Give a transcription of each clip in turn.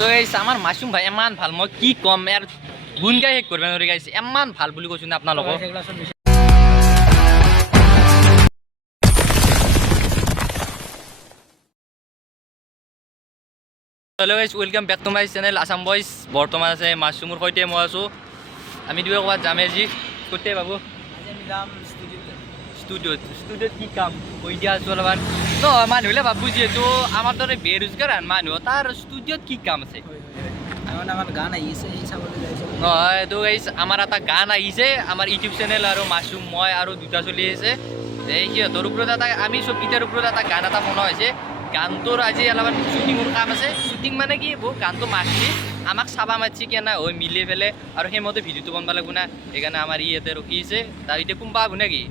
তো গাইছ আমাৰ মাছৰুম ভাই ইমান ভাল মই কি কম ইয়াৰ গুণ গাই শেষ কৰিব নোৱাৰি গাইছ ইমান ভাল বুলি কৈছোঁ না আপোনালোকক hello' guys welcome back to my channel Assam boys বৰ্তমান আছে মাছৰুমৰ সৈতে মই আছোঁ আমি দুয়ো ক'ৰবাত যামেই যি ক'তে পাব ষ্টুডিঅ'ত কি কাম কৈ দিয়া আছোঁ অলপমান নহয় মানুহবিলাক ভাবো যিহেতু আমাৰ দৰে বেৰোজগাৰ মানুহ তাৰ ষ্টুডিঅ'ত কি কাম আছে নহয় তো গাইছ আমাৰ এটা গান আহিছে আমাৰ ইউটিউব চেনেল আৰু মাছৰুম মই আৰু দুটা চলি আছে এই সিহঁতৰ ওপৰত এটা আমি চবকেইটাৰ ওপৰত এটা গান এটা বনোৱা হৈছে গানটোৰ আজি অলপমান শ্বুটিঙৰ কাম আছে শ্বুটিং মানে কি বহু গানটো মাতি আমাক চাবা মাতিছে কেনে হৈ মিলি পেলাই আৰু সেইমতে ভিডিঅ'টো বনাব লাগিব না সেইকাৰণে আমাৰ ইয়াতে ৰখি আছে তাৰ এতিয়া কোনোবা আবো নেকি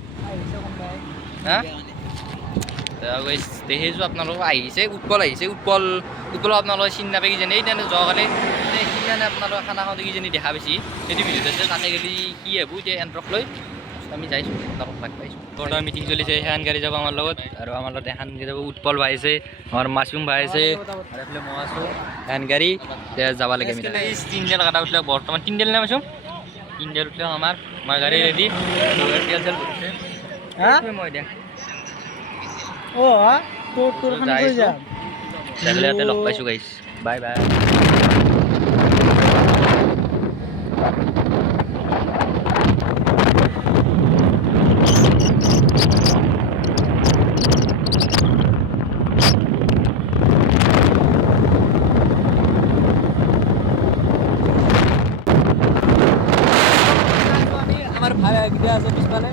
হা দেখিছোঁ আপোনালোকক আহিছে উৎপল আহিছে উৎপল আপোনালোকে চিনি নাপায় কিজানি এইদিনা যোৱাকালি সেইদিনা আপোনালোকে খানা খাওঁতে কিজানি দেখা পাইছে সেইটো ভিডিঅ'ত আছে তাতে গেলি কি আহিব এতিয়া এণ্ট্ৰক লৈ আমি যাইছোঁ আপোনালোকক লগ পাইছোঁ বৰ্তমান মিটিং চলিছে এখন গাড়ী যাব আমাৰ লগত আৰু আমাৰ লগত এখন গাড়ী যাব উৎপল ভাই আছে আমাৰ মাছৰুম ভাই আছে আৰু এইফালে মই আছোঁ এখন গাড়ী যাব লাগে আমি তিনিডাল কাটা উঠিলে বৰ্তমান তিনিডাল নে মাছৰুম তিনিডাল উঠিলে আমাৰ গাড়ী ৰেডি তেল চেল ভৰিছে মই দিয়া ইয়াতে লগ পাইছোঁ গাইছ বাই বাই আমাৰ ভাই গিয়া আছে পিছফালে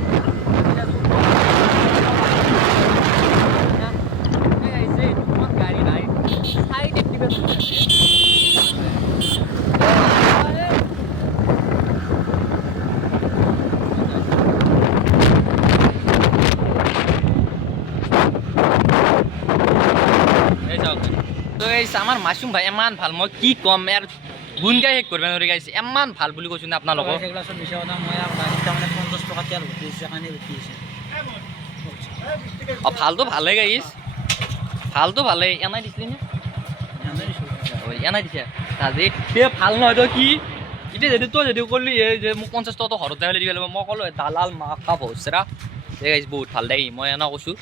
গাড়ি নাই সাইডে দিবে আমাৰ মাছৰুম ভাই ইমান ভাল মই কি কম ইয়াৰ গুণ গাই শেষ কৰিব নোৱাৰি গাইছে ইমান ভাল বুলি কৈছোঁ না আপোনালোকক ভালটো ভালেই গাইছ ভালটো ভালেই এনাই দিছিলি নে এনাই দিছে আজি সেই ভাল নহয় তই কি এতিয়া যদি তই যদি ক'লি যে মোক 50 টকাটো ঘৰত যাই দিব লাগিব মই ক'লোঁ দালাল মাকা ভচৰা এই গাইছ বহুত ভাল দেই মই এনে কৈছোঁ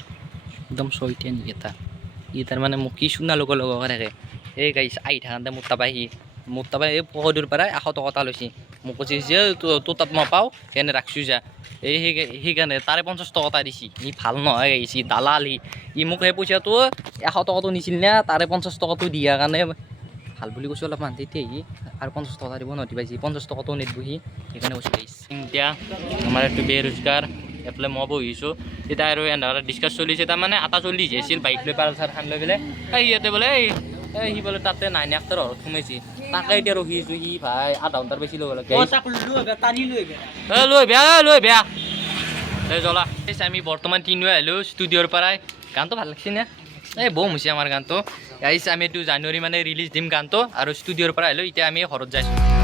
একদম চৈতে নেকি এটা ই তাৰমানে মোক কি চুনা লগৰ থাকে এই গাইছ আহি থাকোঁতে মোৰ তাৰপৰা এই পকৰটোৰ পৰাই 100 টকা এটা লৈছে মোক কৈছে যে তোৰ তাত মই পাওঁ সেইকাৰণে ৰাখিছোঁ যা এই সেইকাৰণে তাৰে 50 টকা এটা দিছে ই ভাল নহয় গাইছে দালাল ই মোক সেই পইচাটো 100 টকাটো নিছিল নে তাৰে 50 টকাটো দিয়াৰ কাৰণে ভাল বুলি কৈছোঁ অলপমান তেতিয়া সি আৰু 50 টকা দিব নদী পাইছে 50 টকাটো নিদিবহি সেইকাৰণে কৈছোঁ গাইছ এতিয়া আমাৰ এইটো বেৰোজগাৰ এইফালে মই বহিছোঁ তেতিয়া আৰু এনেদৰে ডিছকাছ চলিছে তাৰমানে আটা চলি যাইছিল বাইক লৈ পালচাৰ খান লৈ পেলাই ইয়াতে বোলে সি বোলে তাতে 9 আখটাৰ ঘৰত সোমাইছে তাকে এতিয়া ৰখিছোঁ সি ভাই আধা ঘণ্টাৰ বেছি ল'ব লাগে লৈ বেয়া এই জ্বলা আমি বৰ্তমান তিনিও আহিলোঁ ষ্টুডিঅ'ৰ পৰাই গানটো ভাল লাগছে নে এই বম হৈছে আমাৰ গানটো আহিছে আমি এইটো জানুৱাৰী মানে ৰিলিজ দিম গানটো আৰু ষ্টুডিঅ'ৰ পৰা আহিলোঁ এতিয়া আমি ঘৰত যাইছোঁ